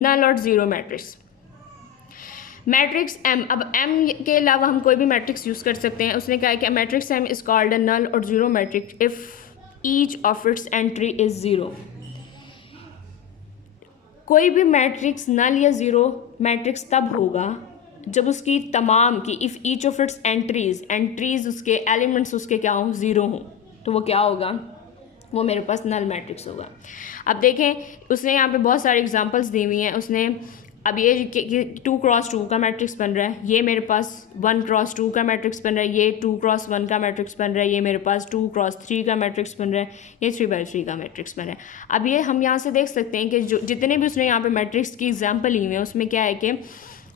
Null or zero matrix. Matrix M, अब M के अलावा हम कोई भी मैट्रिक्स यूज़ कर सकते हैं। उसने कहा है कि matrix M is called a null or zero matrix if each of its entry is zero. कोई भी मैट्रिक्स नल या ज़ीरो मैट्रिक्स तब होगा जब उसकी तमाम की if each of it's entries उसके एलिमेंट्स उसके क्या हों, ज़ीरो हों, तो वो क्या होगा, वो मेरे पास नल मैट्रिक्स होगा। अब देखें उसने यहाँ पे बहुत सारे एग्जांपल्स दी हुई हैं। उसने अब ये 2x2 का मैट्रिक्स बन रहा है, ये मेरे पास 1x2 का मैट्रिक्स बन रहा है, ये 2x1 का मैट्रिक्स बन रहा है, ये मेरे पास 2x3 का मैट्रिक्स बन रहा है, ये 3x3 का मैट्रिक्स बन रहा है। अब ये हम यहाँ से देख सकते हैं कि जो जितने भी उसने यहाँ पे मैट्रिक्स की एग्जाम्पल ली हुई है उसमें क्या है कि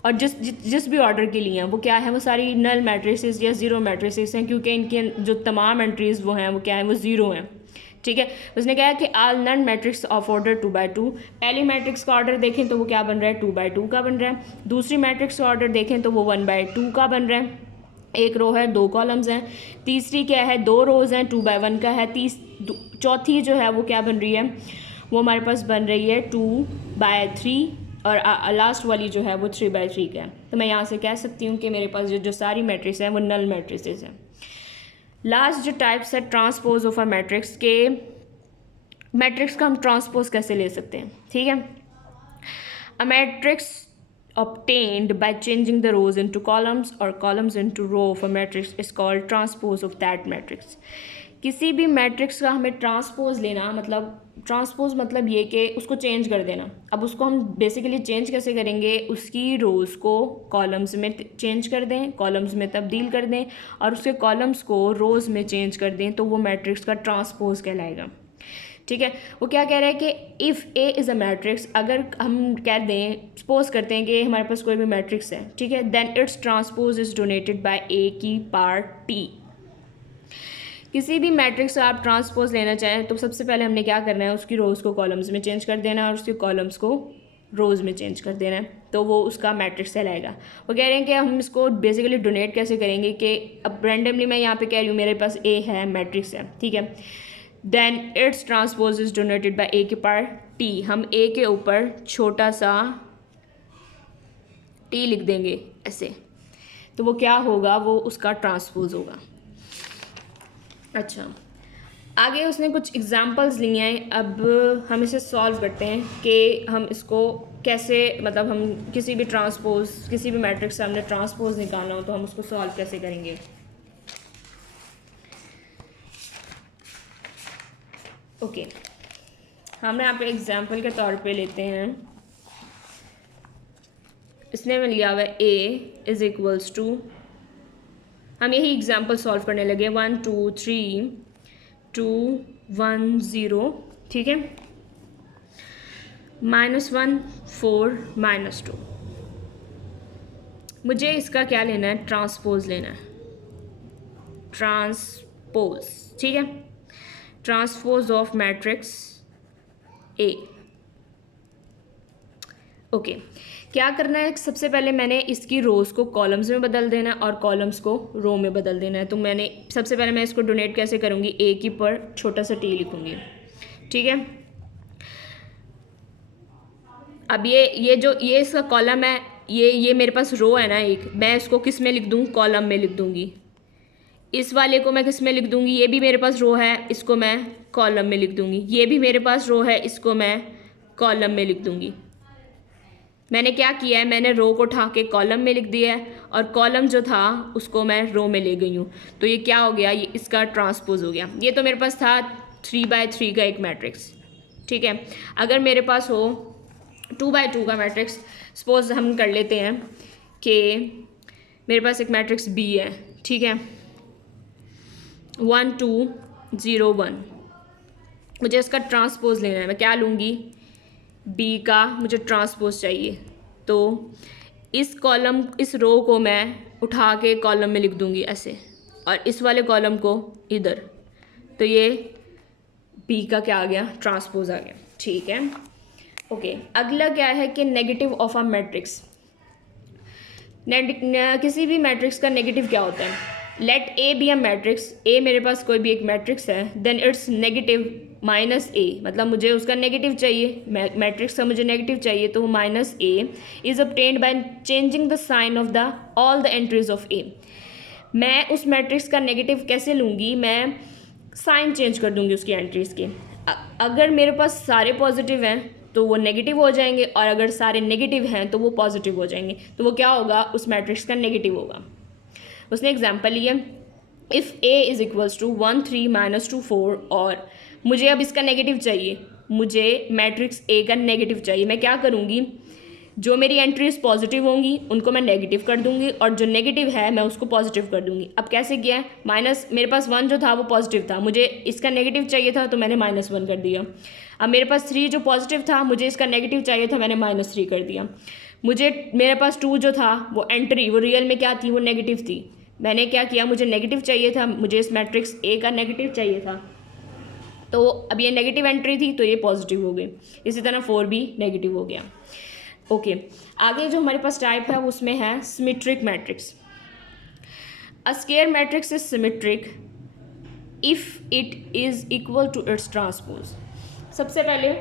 और जिस भी ऑर्डर के लिए हैं वो क्या है, वो सारी नल मैट्रिसेस या ज़ीरो मैट्रिसेस हैं, क्योंकि इनके जो तमाम एंट्रीज़ वो हैं वो क्या है, वो ज़ीरो हैं। ठीक है, उसने कहा कि all null matrix of order 2x2। पहली मैट्रिक्स का ऑर्डर देखें तो वो क्या बन रहा है, 2x2 का बन रहा है। दूसरी मैट्रिक्स का ऑर्डर देखें तो वो 1/2 का बन रहा है, एक रो है, 2 कॉलम्स हैं। तीसरी क्या है, 2 रोज़ हैं, 2/1 का है। चौथी जो है वो क्या बन रही है, वो हमारे पास बन रही है 2/3, और लास्ट वाली जो है वो 3/3 का है। तो मैं यहाँ से कह सकती हूँ कि मेरे पास जो सारी मैट्रिक्स हैं वो नल मैट्रिसेस हैं। लास्ट जो टाइप्स है ट्रांसपोज ऑफ अ मैट्रिक्स के, मैट्रिक्स का हम ट्रांसपोज कैसे ले सकते हैं। ठीक है, a matrix obtained by changing the rows into columns or columns into row of a matrix is called transpose of that matrix। किसी भी मैट्रिक्स का हमें ट्रांसपोज लेना, मतलब ट्रांसपोज मतलब ये कि उसको चेंज कर देना। अब उसको हम बेसिकली चेंज कैसे करेंगे, उसकी रोज़ को कॉलम्स में चेंज कर दें, कॉलम्स में तब्दील कर दें, और उसके कॉलम्स को रोज़ में चेंज कर दें, तो वो मैट्रिक्स का ट्रांसपोज कहलाएगा। ठीक है, वो क्या कह रहा है कि if A is a matrix, अगर हम कह दें, सपोज करते हैं कि हमारे पास कोई भी मैट्रिक्स है, ठीक है, then its transpose is donated by A की पावर टी। किसी भी मैट्रिक्स का आप ट्रांसपोज लेना चाहें तो सबसे पहले हमने क्या करना है, उसकी रोज़ को कॉलम्स में चेंज कर देना है और उसके कॉलम्स को रोज़ में चेंज कर देना है, तो वो उसका मैट्रिक्स कहलाएगा। वो कह रहे हैं कि हम इसको बेसिकली डोनेट कैसे करेंगे, कि अब रैंडमली मैं यहाँ पे कह रही हूँ मेरे पास ए है, मैट्रिक्स है, ठीक है, then its transpose is donated by A के पावर टी। हम ए के ऊपर छोटा सा टी लिख देंगे ऐसे, तो वो क्या होगा, वो उसका ट्रांसपोज होगा। अच्छा, आगे उसने कुछ एग्जांपल्स लिए हैं। अब हम इसे सॉल्व करते हैं कि हम इसको कैसे, मतलब हम किसी भी ट्रांसपोज, किसी भी मैट्रिक्स से हमने ट्रांसपोज निकालना हो तो हम उसको सॉल्व कैसे करेंगे। ओके, हम यहाँ पे एग्जाम्पल के तौर पे लेते हैं, इसने में लिया हुआ है ए इज इक्वल्स टू, हम यही एग्जाम्पल सॉल्व करने लगे, 1 2 3 2 1 0, ठीक है, -1 4 -2। मुझे इसका क्या लेना है, ट्रांसपोज लेना है, ट्रांसपोज, ठीक है, transpose of matrix A. Okay, क्या करना है, सबसे पहले मैंने इसकी रोज़ को कॉलम्स में बदल देना है और कॉलम्स को रो में बदल देना है। तो मैंने सबसे पहले मैं इसको डोनेट कैसे करूँगी, ए की पर छोटा सा टी लिखूँगी, ठीक है। अब ये इसका कॉलम है, ये मेरे पास रो है ना एक, मैं इसको किस में लिख दूँ, कॉलम में लिख दूँगी। इस वाले को मैं किस में लिख दूँगी, ये भी मेरे पास रो है, इसको मैं कॉलम में लिख दूँगी। ये भी मेरे पास रो है, इसको मैं कॉलम में लिख दूँगी। मैंने क्या किया है, मैंने रो को उठा के कॉलम में लिख दिया है और कॉलम जो था उसको मैं रो में ले गई हूँ, तो ये क्या हो गया, ये इसका ट्रांसपोज हो गया। ये तो मेरे पास था 3x3 का एक मैट्रिक्स, ठीक है। अगर मेरे पास हो 2x2 का मैट्रिक्स, सपोज हम कर लेते हैं कि मेरे पास एक मैट्रिक्स बी है, ठीक है, 1 2 0 1। मुझे इसका ट्रांसपोज लेना है, मैं क्या लूँगी, बी का मुझे ट्रांसपोज चाहिए, तो इस कॉलम, इस रो को मैं उठा के कॉलम में लिख दूँगी ऐसे, और इस वाले कॉलम को इधर, तो ये बी का क्या आ गया, ट्रांसपोज आ गया, ठीक है। ओके, अगला क्या है कि नेगेटिव ऑफ अ मैट्रिक्स। किसी भी मैट्रिक्स का नेगेटिव क्या होता है, let A be a matrix, A मेरे पास कोई भी एक मैट्रिक्स है, then its negative minus A, मतलब मुझे उसका नेगेटिव चाहिए, मैट्रिक्स का मुझे नेगेटिव चाहिए, तो minus A is obtained by changing the sign of the all the entries of A. मैं उस मैट्रिक्स का नेगेटिव कैसे लूँगी, मैं साइन चेंज कर दूँगी उसकी एंट्रीज़ के। अगर मेरे पास सारे पॉजिटिव हैं तो वो नेगेटिव हो जाएंगे, और अगर सारे नेगेटिव हैं तो वो पॉजिटिव हो जाएंगे। तो वो क्या होगा, उस मैट्रिक्स का नेगेटिव होगा। उसने एग्जांपल लिया, if A is equals to 1 3 minus 2 4, और मुझे अब इसका नेगेटिव चाहिए, मुझे मैट्रिक्स ए का नेगेटिव चाहिए। मैं क्या करूँगी, जो मेरी एंट्रीज पॉजिटिव होंगी उनको मैं नेगेटिव कर दूंगी, और जो नेगेटिव है मैं उसको पॉजिटिव कर दूंगी। अब कैसे किया है, माइनस, मेरे पास 1 जो था वो पॉजिटिव था, मुझे इसका नेगेटिव चाहिए था तो मैंने -1 कर दिया। अब मेरे पास 3 जो पॉजिटिव था, मुझे इसका नेगेटिव चाहिए था, मैंने -3 कर दिया। मेरे पास 2 जो था वो एंट्री, वो रियल में क्या थी, वो नेगेटिव थी। मैंने क्या किया, मुझे नेगेटिव चाहिए था, मुझे इस मैट्रिक्स ए का नेगेटिव चाहिए था, तो अब ये नेगेटिव एंट्री थी तो ये पॉजिटिव हो गई। इसी तरह 4 भी नेगेटिव हो गया। ओके, आगे जो हमारे पास टाइप है उसमें है symmetric matrix. A square matrix is symmetric if it is equal to its transpose. सबसे पहले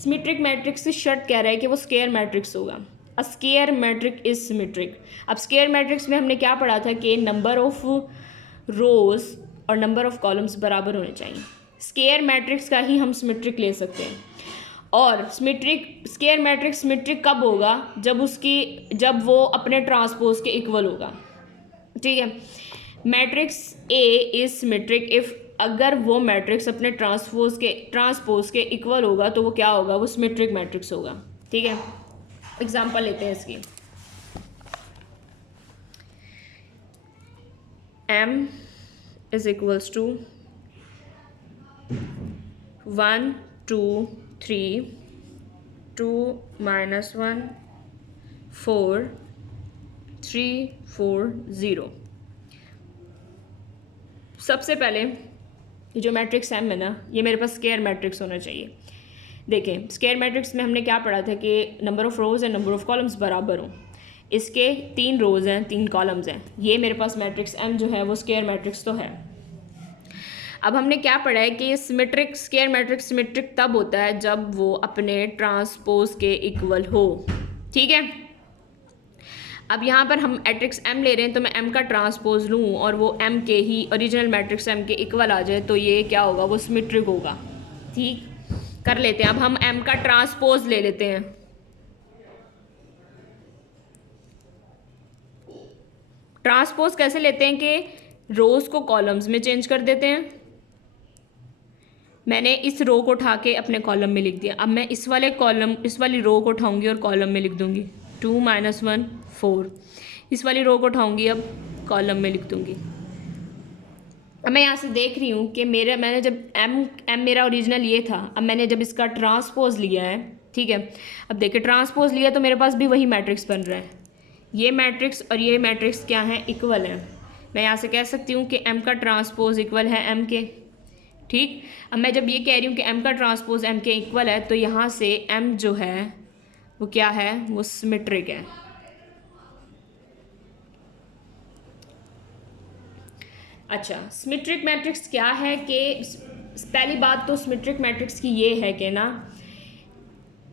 सिमेट्रिक मैट्रिक्स की शर्त कह रहा है कि वो स्क्वायर मैट्रिक्स होगा। A square matrix is symmetric. अब स्क्वायर मैट्रिक्स में हमने क्या पढ़ा था कि नंबर ऑफ रोज और नंबर ऑफ कॉलम्स बराबर होने चाहिए। स्क्वायर मैट्रिक्स का ही हम सिमेट्रिक ले सकते हैं। और स्क्वायर मैट्रिक्स सिमेट्रिक कब होगा, जब वो अपने ट्रांसपोज के इक्वल होगा। ठीक है, matrix A is symmetric if, अगर वो मैट्रिक्स अपने ट्रांसपोज के इक्वल होगा तो वो क्या होगा, वो सिमेट्रिक मैट्रिक्स होगा। ठीक है, एग्जांपल लेते हैं इसकी। M is equals to 1 2 3 2 -1 4 3 4 0। सबसे पहले ये जो मैट्रिक्स M है ना, ये मेरे पास स्क्वायर मैट्रिक्स होना चाहिए। देखें, स्क्वायर मैट्रिक्स में हमने क्या पढ़ा था कि number of rows and number of columns बराबर हों। इसके 3 रोज़ हैं, 3 कॉलम्स हैं। ये मेरे पास मैट्रिक्स M जो है वो स्क्वायर मैट्रिक्स तो है। अब हमने क्या पढ़ा है कि सिमेट्रिक स्क्वायर मैट्रिक्स सिमेट्रिक तब होता है जब वो अपने ट्रांसपोज के इक्वल हो। ठीक है, अब यहाँ पर हम मैट्रिक्स M ले रहे हैं, तो मैं M का ट्रांसपोज लूँ और वो M के ही ओरिजिनल मैट्रिक्स M के इक्वल आ जाए तो ये क्या होगा, वो सिमेट्रिक होगा। ठीक, कर लेते हैं। अब हम M का ट्रांसपोज ले लेते हैं। ट्रांसपोज कैसे लेते हैं कि रोज को कॉलम्स में चेंज कर देते हैं। मैंने इस रो को उठा के अपने कॉलम में लिख दिया। अब मैं इस वाली रो को उठाऊंगी और कॉलम में लिख दूंगी 2 -1 4। इस वाली रो को उठाऊंगी, अब कॉलम में लिख दूंगी। अब मैं यहाँ से देख रही हूँ कि मैंने जब M मेरा ओरिजिनल ये था, अब मैंने जब इसका ट्रांसपोज लिया है, ठीक है, अब देखिए ट्रांसपोज लिया तो मेरे पास भी वही मैट्रिक्स बन रहा है। ये मैट्रिक्स और ये मैट्रिक्स क्या है, इक्वल है। मैं यहाँ से कह सकती हूँ कि M का ट्रांसपोज इक्वल है M के। ठीक, अब मैं जब ये कह रही हूँ कि M का ट्रांसपोज M के इक्वल है, तो यहाँ से M जो है वो क्या है, वो सिमेट्रिक है। अच्छा, सिमेट्रिक मैट्रिक्स क्या है कि पहली बात तो सिमेट्रिक मैट्रिक्स की ये है कि ना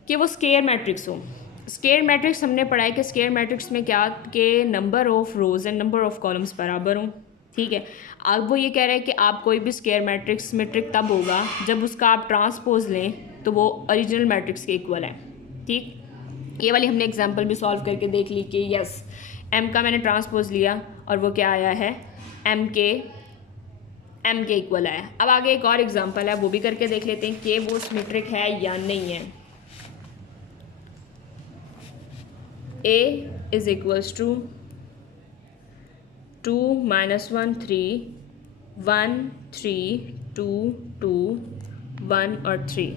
कि वो स्क्वायर मैट्रिक्स हो। स्क्वायर मैट्रिक्स हमने पढ़ा है कि स्क्वायर मैट्रिक्स में क्या कि number of rows and number of columns बराबर हों। ठीक है, अब वो ये कह रहे हैं कि आप कोई भी स्क्वायर मैट्रिक्स सिमेट्रिक तब होगा जब उसका आप ट्रांसपोज लें तो वो ओरिजिनल मैट्रिक्स के इक्वल है। ठीक, ये वाली हमने एग्जांपल भी सॉल्व करके देख ली कि यस, M का मैंने ट्रांसपोज लिया और वो क्या आया है, M के इक्वल आया। अब आगे एक और एग्जांपल है, वो भी करके देख लेते हैं कि वो सिमेट्रिक है या नहीं है। A इज इक्वल्स टू 2 -1 3 1 3 2 2 1 और 3।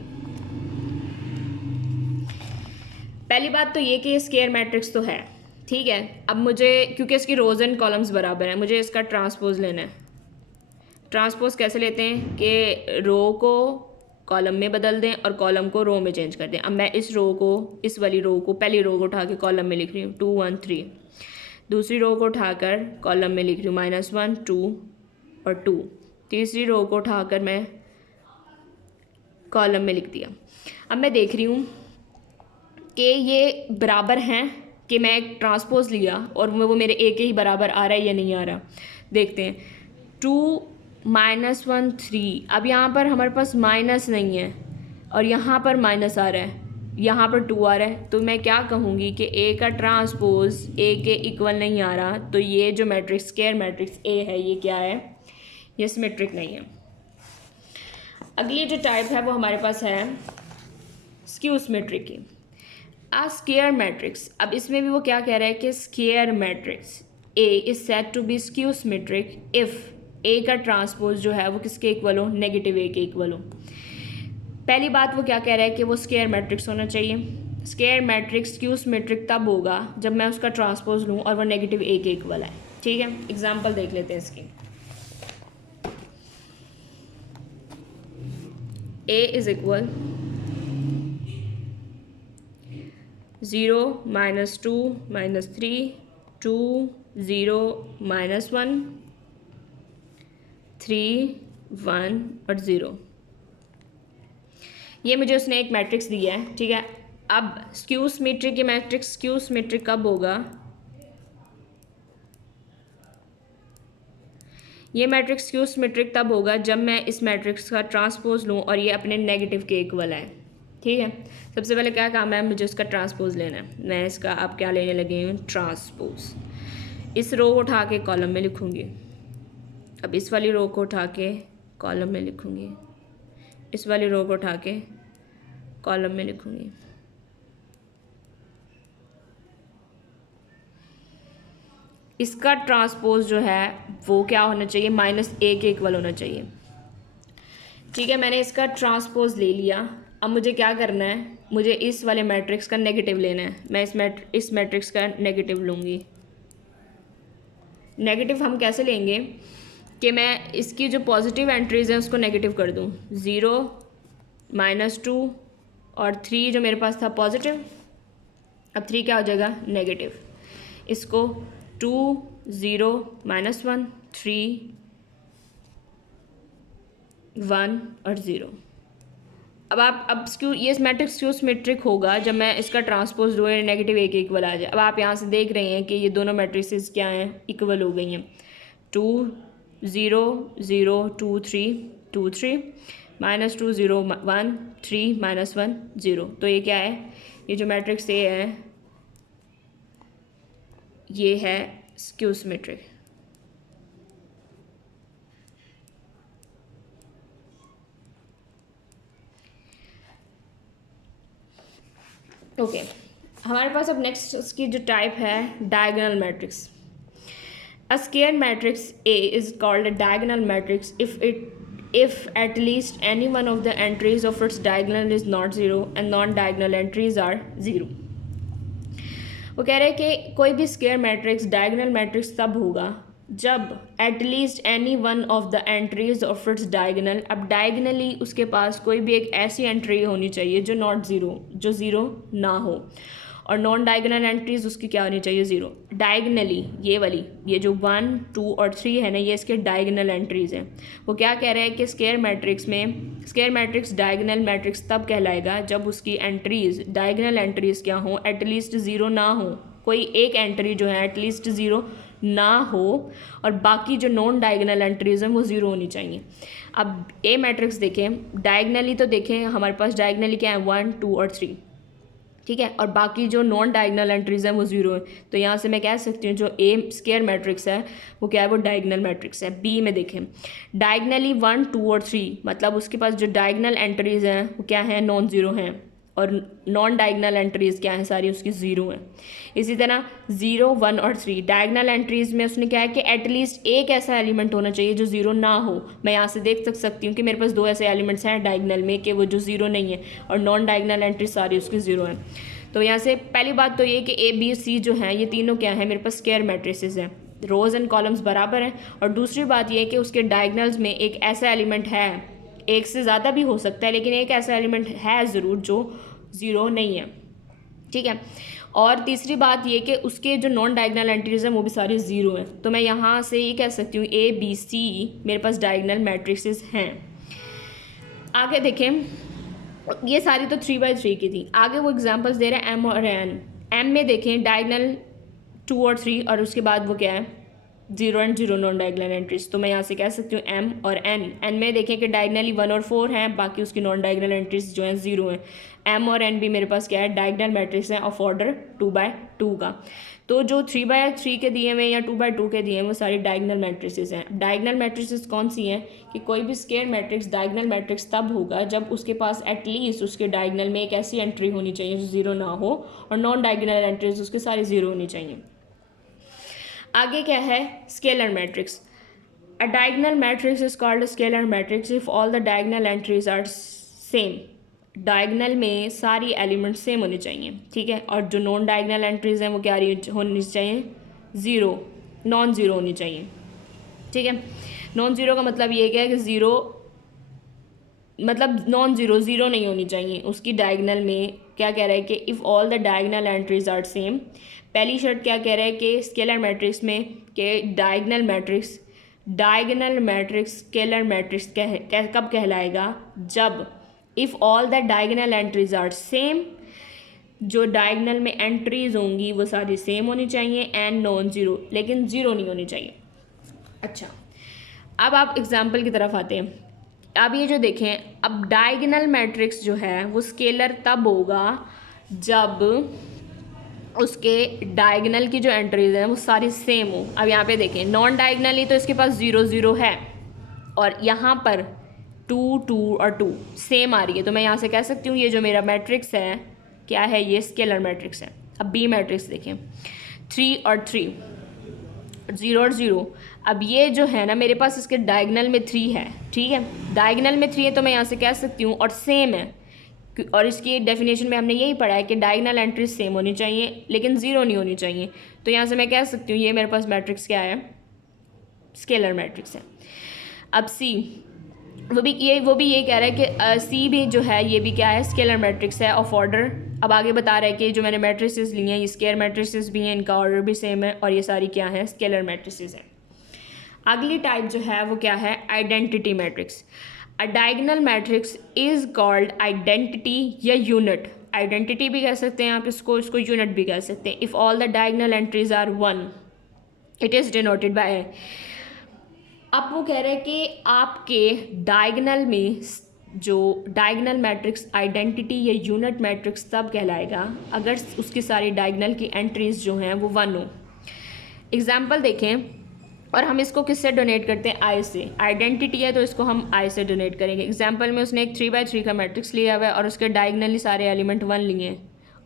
पहली बात तो ये कि स्क्वायर मैट्रिक्स तो है। ठीक है, अब मुझे क्योंकि इसकी रोज एंड कॉलम्स बराबर हैं, मुझे इसका ट्रांसपोज लेना है। ट्रांसपोज कैसे लेते हैं कि रो को कॉलम में बदल दें और कॉलम को रो में चेंज कर दें। अब मैं इस वाली रो को पहली रो को उठा के कॉलम में लिख रही हूँ 2 1 3। दूसरी रो को उठाकर कॉलम में लिख रही हूँ -1 2 और 2। तीसरी रो को उठाकर मैं कॉलम में लिख दिया। अब मैं देख रही हूँ कि ये बराबर हैं, कि मैं एक ट्रांसपोज लिया और वो मेरे ए के ही बराबर आ रहा है या नहीं आ रहा। देखते हैं 2 -1 3। अब यहाँ पर हमारे पास माइनस नहीं है और यहाँ पर माइनस आ रहा है, यहाँ पर 2 आ रहा है, तो मैं क्या कहूँगी कि ए का ट्रांसपोज ए के इक्वल नहीं आ रहा, तो ये जो मैट्रिक्स स्क्वायर मैट्रिक्स ए है ये क्या है, ये सिमेट्रिक नहीं है। अगली जो टाइप है वो हमारे पास है स्क्यू सिमेट्रिक की। स्क्वायर मैट्रिक्स, अब इसमें भी वो क्या कह रहा है कि square matrix A is said to be skew symmetric if A का ट्रांसपोज जो है वो किसके इक्वल हो, नेगेटिव ए के इक्वल हो। पहली बात वो क्या कह रहा है कि वो स्क्वायर मैट्रिक्स होना चाहिए। स्क्वायर मैट्रिक्स स्क्यू सिमेट्रिक तब होगा जब मैं उसका ट्रांसपोज लूँ और वो नेगेटिव ए के इक्वल है। ठीक है, एग्जांपल देख लेते हैं इसकी। ए इज इक्वल 0 -2 -3 2 0 -1 3 1 और 0। ये मुझे उसने एक मैट्रिक्स दिया है। ठीक है, अब स्क्यू सिमेट्रिक, ये मैट्रिक्स स्क्यू सिमेट्रिक कब होगा, ये मैट्रिक्स स्क्यू सिमेट्रिक तब होगा जब मैं इस मैट्रिक्स का ट्रांसपोज लूँ और ये अपने नेगेटिव के इक्वल है। ठीक है, सबसे पहले क्या काम है, मुझे उसका ट्रांसपोज लेना है। मैं इसका अब क्या लेने लगी हूँ, ट्रांसपोज। इस रो को उठा के कॉलम में लिखूँगी, अब इस वाली रो को उठा के कॉलम में लिखूँगी, इस वाली रो को उठा के कॉलम में लिखूँगी। इसका ट्रांसपोज जो है वो क्या होना चाहिए, -a के इक्वल होना चाहिए। ठीक है, मैंने इसका ट्रांसपोज ले लिया। अब मुझे क्या करना है, मुझे इस वाले मैट्रिक्स का नेगेटिव लेना है। मैं इस मैट्रिक्स का नेगेटिव लूँगी। नेगेटिव हम कैसे लेंगे कि मैं इसकी जो पॉजिटिव एंट्रीज हैं उसको नेगेटिव कर दूँ। 0 -2 और 3 जो मेरे पास था पॉजिटिव, अब 3 क्या हो जाएगा, नेगेटिव। इसको 2 0 -1 3 1 और 0। अब स्क्यू, ये मैट्रिक्स स्क्यू सिमेट्रिक होगा जब मैं इसका ट्रांसपोज लूँ नेगेटिव ए के इक्वल आ जाए। अब आप यहाँ से देख रहे हैं कि ये दोनों मैट्रिक्सेस क्या हैं, इक्वल हो गई हैं। 2 0 0 2 3 2 3 -2 0 1 3 -1 0। तो ये क्या है, ये जो मैट्रिक्स ए है ये है स्क्यू सिमेट्रिक। ओके, हमारे पास अब नेक्स्ट उसकी जो टाइप है diagonal matrix. A square matrix A is called a diagonal matrix if at least any one of the entries of its diagonal is not 0 and non-diagonal entries are 0। वो कह रहे हैं कि कोई भी स्क्वायर मैट्रिक्स डायगोनल मैट्रिक्स तब होगा जब at least any one of the entries of its diagonal, अब डायगोनली उसके पास कोई भी एक ऐसी एंट्री होनी चाहिए जो नॉट ज़ीरो, जो ज़ीरो ना हो, और नॉन डायगोनल एंट्रीज उसकी क्या होनी चाहिए, 0। डायगोनली ये वाली, ये जो 1 2 और 3 है ना, ये इसके डायगोनल एंट्रीज हैं। वो क्या कह रहे हैं कि स्क्वायर मैट्रिक्स डायगोनल मैट्रिक्स तब कहलाएगा जब उसकी एंट्रीज, डायगोनल एंट्रीज क्या हो, एटलीस्ट 0 ना हो। कोई एक एंट्री जो है एटलीस्ट 0 ना हो और बाकी जो नॉन डायगोनल एंट्रीज हैं वो 0 होनी चाहिए। अब ए मैट्रिक्स देखें, डायगोनली तो देखें हमारे पास डायगोनली क्या है, 1 2 और 3, ठीक है, और बाकी जो नॉन डायगोनल एंट्रीज हैं वो 0 है। तो यहाँ से मैं कह सकती हूँ जो ए स्क्वायर मैट्रिक्स है वो क्या है, वो डायगोनल मैट्रिक्स है। बी में देखें डायगोनली 1 2 और 3, मतलब उसके पास जो डायगोनल एंट्रीज हैं वो क्या हैं, नॉन ज़ीरो हैं, और नॉन डायगोनल एंट्रीज़ क्या हैं, सारी उसकी 0 हैं। इसी तरह 0 1 और 3 डायगोनल एंट्रीज़ में उसने क्या है कि एटलीस्ट एक ऐसा एलिमेंट होना चाहिए जो 0 ना हो। मैं यहाँ से देख सकती हूँ कि मेरे पास 2 ऐसे एलिमेंट्स हैं डायगोनल में कि वो जो 0 नहीं है, और नॉन डायगोनल एंट्रीज सारी उसकी 0 हैं। तो यहाँ से पहली बात तो ये कि ए बी सी जो हैं ये तीनों क्या हैं, मेरे पास स्क्वायर मैट्रिसेस हैं, रोज़ एंड कॉलम्स बराबर हैं। और दूसरी बात ये कि उसके डायगोनल्स में एक ऐसा एलिमेंट है, एक से ज़्यादा भी हो सकता है लेकिन एक ऐसा एलिमेंट है ज़रूर जो 0 नहीं है, ठीक है। और तीसरी बात ये कि उसके जो नॉन डायगोनल एंट्रीज हैं वो भी सारी 0 हैं। तो मैं यहाँ से ये कह सकती हूँ A B C मेरे पास डायगोनल मैट्रिसेस हैं। आगे देखें ये सारी तो 3/3 की थी। आगे वो एग्जांपल्स दे रहे हैं एम और एन। एम में देखें डायगनल 2 और 3 और उसके बाद वो क्या है 0 एंड 0 नॉन डायगनल एंट्रीज। तो मैं यहाँ से कह सकती हूँ एम और एन। एन में देखें कि डायगनली 1 और 4 हैं, बाकी उसकी नॉन डायगनल एंट्रीज जो हैं 0 हैं। एम और एन भी मेरे पास क्या है डायगनल मैट्रिक्स हैं ऑफ ऑर्डर 2/2 का। तो जो 3/3 के दिए हुए या 2/2 के दिए हैं वो सारी डायगनल मैट्रिसेस हैं। डायगनल मैट्रिसेस कौन सी हैं कि कोई भी स्क्वायर मैट्रिक्स डायगनल मैट्रिक्स तब होगा जब उसके पास एटलीस्ट उसके डायगनल में एक ऐसी एंट्री होनी चाहिए जो 0 ना हो, और नॉन डायगनल एंट्रीज उसके सारी 0 होनी चाहिए। आगे क्या है scalar matrix. A diagonal matrix is called scalar matrix if all the diagonal entries are same. Diagonal में सारी एलिमेंट्स सेम होनी चाहिए, ठीक है। और जो नॉन डायगनल एंट्रीज हैं वो क्या होनी चाहिए 0, नॉन 0 होनी चाहिए, ठीक है। नॉन 0 का मतलब ये क्या है कि 0 मतलब नॉन 0 0 नहीं होनी चाहिए उसकी डायगनल में। क्या कह रहा है कि if all the diagonal entries are same. पहली शर्त क्या कह रहा है कि स्केलर मैट्रिक्स में कि डायगनल मैट्रिक्स स्केलर मैट्रिक्स कब कहलाएगा जब if all the diagonal entries are same, जो डायगनल में एंट्रीज होंगी वो सारी सेम होनी चाहिए एंड नॉन 0, लेकिन 0 नहीं होनी चाहिए। अच्छा, अब आप एग्जाम्पल की तरफ आते हैं। अब ये जो देखें, अब डायगनल मैट्रिक्स जो है वो स्केलर तब होगा जब उसके डायगनल की जो एंट्रीज हैं वो सारी सेम हो। अब यहाँ पे देखें नॉन डायगनली तो इसके पास 0 0 है और यहाँ पर 2 2 और 2 सेम आ रही है, तो मैं यहाँ से कह सकती हूँ ये जो मेरा मैट्रिक्स है क्या है, ये स्केलर मैट्रिक्स है। अब बी मैट्रिक्स देखें 3 और 3 0 और 0। अब ये जो है ना मेरे पास इसके डायगनल में 3 है, ठीक है। डायगनल में 3 है तो मैं यहाँ से कह सकती हूँ और सेम है, और इसकी डेफिनेशन में हमने यही पढ़ा है कि डायगनल एंट्रीज सेम होनी चाहिए लेकिन 0 नहीं होनी चाहिए। तो यहाँ से मैं कह सकती हूँ ये मेरे पास मैट्रिक्स क्या है स्केलर मैट्रिक्स है। अब सी वो भी ये कह रहा है कि सी भी जो है ये भी क्या है स्केलर मैट्रिक्स है ऑफ ऑर्डर। अब आगे बता रहा है कि जो मैंने मैट्रिसेस ली हैं ये स्केलर मैट्रिसेस भी हैं, इनका ऑर्डर भी सेम है और ये सारी क्या है स्केलर मैट्रिसेस हैं। अगली टाइप जो है वो क्या है identity matrix. A diagonal matrix is called identity या यूनिट। आइडेंटिटी भी कह सकते हैं आप इसको यूनिट भी कह सकते हैं। If all the diagonal entries are 1 it is denoted by. अब वो कह रहे हैं कि आपके डायगनल में जो डायगनल मैट्रिक्स आइडेंटिटी या यूनिट मैट्रिक्स तब कहलाएगा अगर उसकी सारी डायगनल की एंट्रीज जो हैं वो 1 हो। एग्जाम्पल देखें, और हम इसको किससे डोनेट करते हैं आई से। आइडेंटिटी है तो इसको हम आई से डोनेट करेंगे। एग्जाम्पल में उसने एक 3/3 का मैट्रिक्स लिया हुआ है और उसके डायगनली सारे एलिमेंट 1 लिए हैं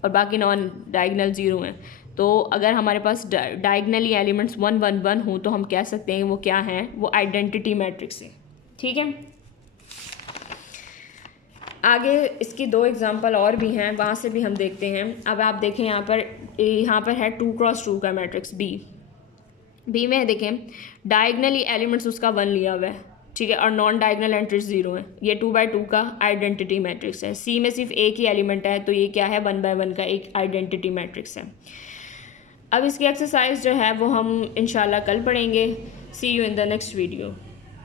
और बाकी नॉन डायगनल 0 हैं। तो अगर हमारे पास डायगनली एलिमेंट्स 1 1 1 हों तो हम कह सकते हैं वो क्या हैं वो आइडेंटिटी मैट्रिक्स है, ठीक है। आगे इसकी 2 एग्जांपल और भी हैं, वहाँ से भी हम देखते हैं। अब आप देखें यहाँ पर है 2x2 का मैट्रिक्स बी में देखें डायगनली एलिमेंट्स उसका 1 लिया हुआ है, ठीक है, और नॉन डायगनल एंट्रीज 0 है। ये 2/2 का आइडेंटिटी मैट्रिक्स है। सी में सिर्फ एक ही एलिमेंट है तो ये क्या है 1/1 का एक आइडेंटिटी मैट्रिक्स है। अब इसकी एक्सरसाइज जो है वो हम इंशाल्लाह कल पढ़ेंगे। See you in the next video.